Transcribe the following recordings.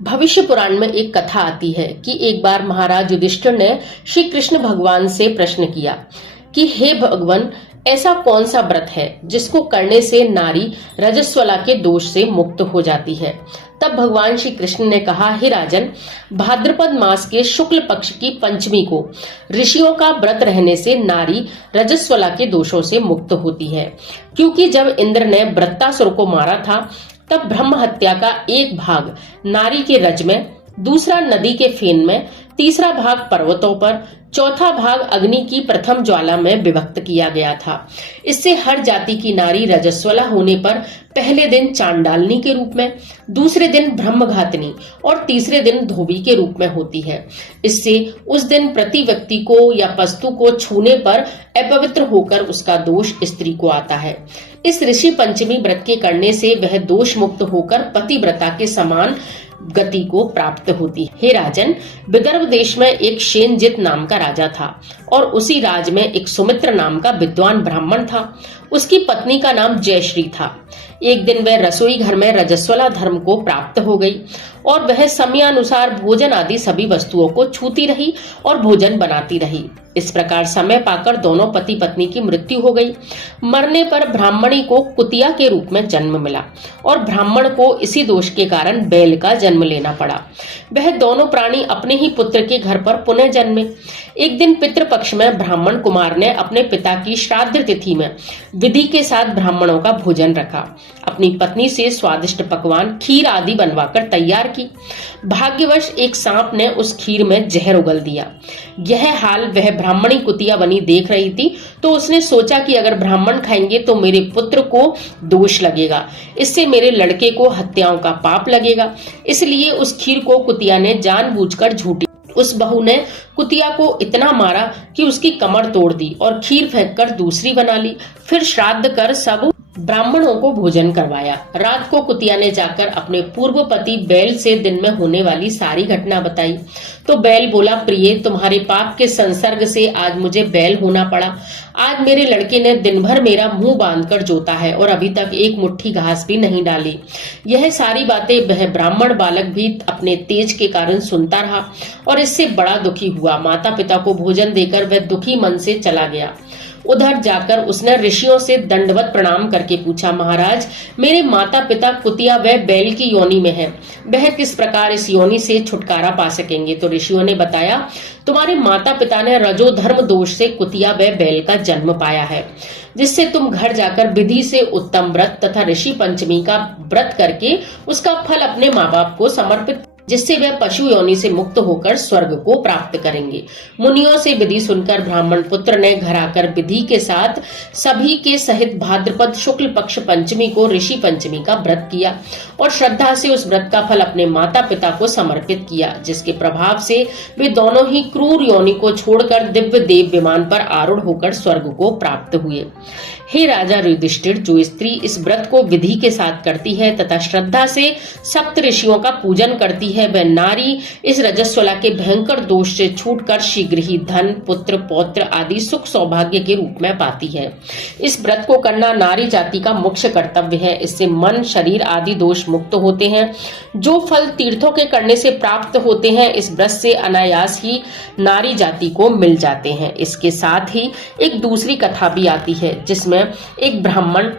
भविष्य पुराण में एक कथा आती है कि एक बार महाराज युधिष्ठिर ने श्री कृष्ण भगवान से प्रश्न किया कि हे भगवान, ऐसा कौन सा व्रत है जिसको करने से नारी रजस्वला के दोष से मुक्त हो जाती है। तब भगवान श्री कृष्ण ने कहा, हे राजन, भाद्रपद मास के शुक्ल पक्ष की पंचमी को ऋषियों का व्रत रहने से नारी रजस्वला के दोषों से मुक्त होती है। क्योंकि जब इंद्र ने वृत्तासुर को मारा था तब ब्रह्म हत्या का एक भाग नारी के रज में, दूसरा नदी के फेन में, तीसरा भाग पर्वतों पर, चौथा भाग अग्नि की प्रथम ज्वाला में विभक्त किया गया था। इससे हर जाति की नारी रजस्वला होने पर पहले दिन चांडालनी के रूप में, दूसरे दिन ब्रह्मघातनी और तीसरे दिन धोबी के रूप में होती है। इससे उस दिन प्रति व्यक्ति को या वस्तु को छूने पर अपवित्र होकर उसका दोष स्त्री को आता है। इस ऋषि पंचमी व्रत के करने से वह दोष मुक्त होकर पतिव्रता के समान गति को प्राप्त होती है। हे राजन, विदर्भ देश में एक शेनजित नाम का राजा था और उसी राज में एक सुमित्र नाम का विद्वान ब्राह्मण था। उसकी पत्नी का नाम जयश्री था। एक दिन वह रसोई घर में रजस्वला धर्म को प्राप्त हो गई और वह समयानुसार भोजन आदि सभी वस्तुओं को छूती रही और भोजन बनाती रही। इस प्रकार समय पाकर दोनों पति पत्नी की मृत्यु हो गई। मरने पर ब्राह्मणी को कुतिया के रूप में जन्म मिला और ब्राह्मण को इसी दोष के कारण बैल का जन्म लेना पड़ा। वह दोनों प्राणी अपने ही पुत्र के घर पर पुनः जन्मे। एक दिन पितृपक्ष में ब्राह्मण कुमार ने अपने पिता की श्राद्ध तिथि में विधि के साथ ब्राह्मणों का भोजन रखा। अपनी पत्नी से स्वादिष्ट पकवान, खीर आदि बनवाकर तैयार की। भाग्यवश एक सांप ने उस खीर में जहर उगल दिया। यह हाल वह ब्राह्मणी कुतिया बनी देख रही थी, तो उसने सोचा कि अगर ब्राह्मण खाएंगे तो मेरे पुत्र को दोष लगेगा, इससे मेरे लड़के को हत्याओं का पाप लगेगा। इसलिए उस खीर को कुतिया ने जानबूझकर झूठी। उस बहू ने कुतिया को इतना मारा कि उसकी कमर तोड़ दी और खीर फेंककर दूसरी बना ली। फिर श्राद्ध कर सब ब्राह्मणों को भोजन करवाया। रात को कुतिया ने जाकर अपने पूर्व पति बैल से दिन में होने वाली सारी घटना बताई। तो बैल बोला, प्रिय, तुम्हारे पाप के संसर्ग से आज मुझे बैल होना पड़ा। आज मेरे लड़के ने दिन भर मेरा मुंह बांधकर जोता है और अभी तक एक मुट्ठी घास भी नहीं डाली। यह सारी बातें वह ब्राह्मण बालक भी अपने तेज के कारण सुनता रहा और इससे बड़ा दुखी हुआ। माता पिता को भोजन देकर वह दुखी मन से चला गया। उधर जाकर उसने ऋषियों से दंडवत प्रणाम करके पूछा, महाराज, मेरे माता पिता कुतिया व बैल की योनि में है, वह किस प्रकार इस योनि से छुटकारा पा सकेंगे? तो ऋषियों ने बताया, तुम्हारे माता पिता ने रजोधर्म दोष से कुतिया व बैल का जन्म पाया है, जिससे तुम घर जाकर विधि से उत्तम व्रत तथा ऋषि पंचमी का व्रत करके उसका फल अपने माँ बाप को समर्पित, जिससे वह पशु योनि से मुक्त होकर स्वर्ग को प्राप्त करेंगे। मुनियों से विधि सुनकर ब्राह्मण पुत्र ने घर आकर विधि के साथ सभी के सहित भाद्रपद शुक्ल पक्ष पंचमी को ऋषि पंचमी का व्रत किया और श्रद्धा से उस व्रत का फल अपने माता पिता को समर्पित किया, जिसके प्रभाव से वे दोनों ही क्रूर योनि को छोड़कर दिव्य देव विमान पर आरूढ़ होकर स्वर्ग को प्राप्त हुए। हे राजा युधिष्ठिर, जो स्त्री इस व्रत को विधि के साथ करती है तथा श्रद्धा से सप्त ऋषियों का पूजन करती है, वह नारी इस रजस्वला के भयंकर दोष से छूटकर शीघ्र ही धन, पुत्र, पौत्र आदि सुख सौभाग्य के रूप में पाती है। इस व्रत को करना नारी जाति का मुख्य कर्तव्य है। इससे मन, शरीर आदि दोष मुक्त होते हैं। जो फल तीर्थों के करने से प्राप्त होते हैं, इस व्रत से अनायास ही नारी जाति को मिल जाते हैं। इसके साथ ही एक दूसरी कथा भी आती है, जिसमें एक ब्राह्मण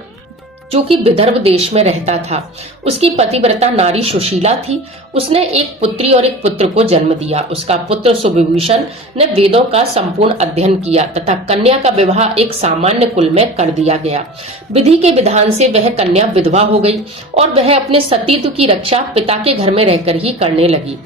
जो कि विदर्भ देश में रहता था, उसकी पतिव्रता नारी सुशीला थी। उसने एक पुत्री और एक पुत्र को जन्म दिया। उसका पुत्र सुविभूषण ने वेदों का संपूर्ण अध्ययन किया तथा कन्या का विवाह एक सामान्य कुल में कर दिया गया। विधि के विधान से वह कन्या विधवा हो गई और वह अपने सतीत्व की रक्षा पिता के घर में रहकर ही करने लगी।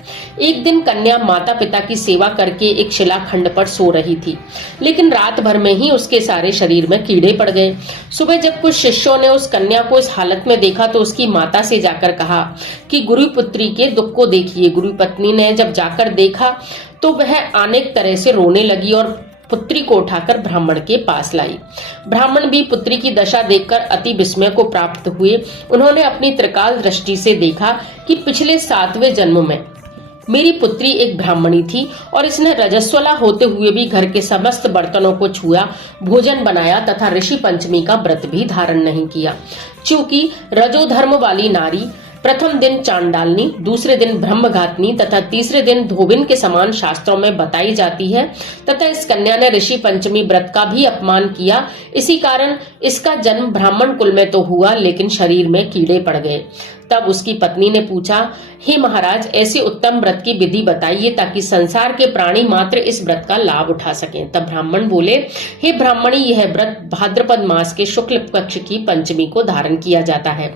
एक दिन कन्या माता पिता की सेवा करके एक शिलाखंड पर सो रही थी, लेकिन रात भर में ही उसके सारे शरीर में कीड़े पड़ गए। सुबह जब कुछ शिष्यों ने उस कन्या को इस हालत में देखा तो उसकी माता से जाकर कहा कि गुरु पुत्री के दुख को देखिए। गुरु पत्नी ने जब जाकर देखा तो वह अनेक तरह से रोने लगी और पुत्री को उठाकर ब्राह्मण के पास लाई। ब्राह्मण भी पुत्री की दशा देखकर अति विस्मय को प्राप्त हुए। उन्होंने अपनी त्रिकाल दृष्टि से देखा कि पिछले 7वें जन्म में मेरी पुत्री एक ब्राह्मणी थी और इसने रजस्वला होते हुए भी घर के समस्त बर्तनों को छुआ, भोजन बनाया तथा ऋषि पंचमी का व्रत भी धारण नहीं किया। चूंकि रजोधर्म वाली नारी प्रथम दिन चांडालनी, दूसरे दिन ब्रह्मघातनी तथा तीसरे दिन धोबिन के समान शास्त्रों में बताई जाती है तथा इस कन्या ने ऋषि पंचमी व्रत का भी अपमान किया। इसी कारण इसका जन्म ब्राह्मण कुल में तो हुआ, लेकिन शरीर में कीड़े पड़ गए। तब उसकी पत्नी ने पूछा, हे महाराज, ऐसे उत्तम व्रत की विधि बताइए ताकि संसार के प्राणी मात्र इस व्रत का लाभ उठा सकें। तब ब्राह्मण बोले, हे ब्राह्मणी, यह व्रत भाद्रपद मास के शुक्ल पक्ष की पंचमी को धारण किया जाता है।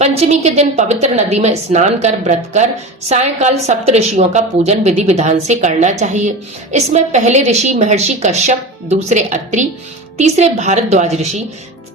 पंचमी के दिन पवित्र नदी में स्नान कर व्रत कर सायंकाल सप्त ऋषियों का पूजन विधि विधान से करना चाहिए। इसमें पहले ऋषि महर्षि कश्यप, दूसरे अत्रि, तीसरे भारद्वाज ऋषि,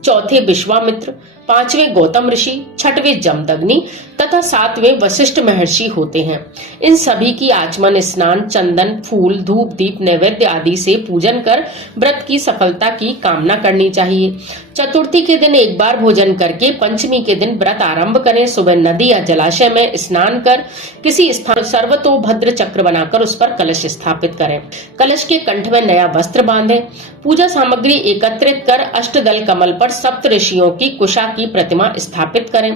चौथे विश्वामित्र, पांचवें गौतम ऋषि, छठवें जमदग्नि तथा सातवें वशिष्ठ महर्षि होते हैं। इन सभी की आचमन स्नान, चंदन, फूल, धूप, दीप, नैवेद्य आदि से पूजन कर व्रत की सफलता की कामना करनी चाहिए। चतुर्थी के दिन एक बार भोजन करके पंचमी के दिन व्रत आरंभ करें। सुबह नदी या जलाशय में स्नान कर किसी स्थान सर्वतोभद्र चक्र बनाकर उस पर कलश स्थापित करें। कलश के कंठ में नया वस्त्र बांधें। पूजा सामग्री एकत्रित कर अष्टदल कमल पर सप्त ऋषियों की कुशा की प्रतिमा स्थापित करें।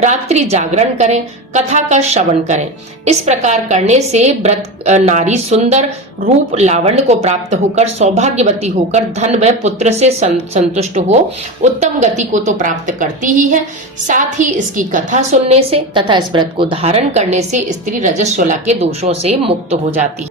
रात्रि जागरण करें, कथा का श्रवण करें। इस प्रकार करने से व्रत नारी सुंदर रूप लावण्य को प्राप्त होकर सौभाग्यवती होकर धन व पुत्र से संतुष्ट हो उत्तम गति को तो प्राप्त करती ही है, साथ ही इसकी कथा सुनने से तथा इस व्रत को धारण करने से स्त्री रजस्वला के दोषों से मुक्त हो जाती है।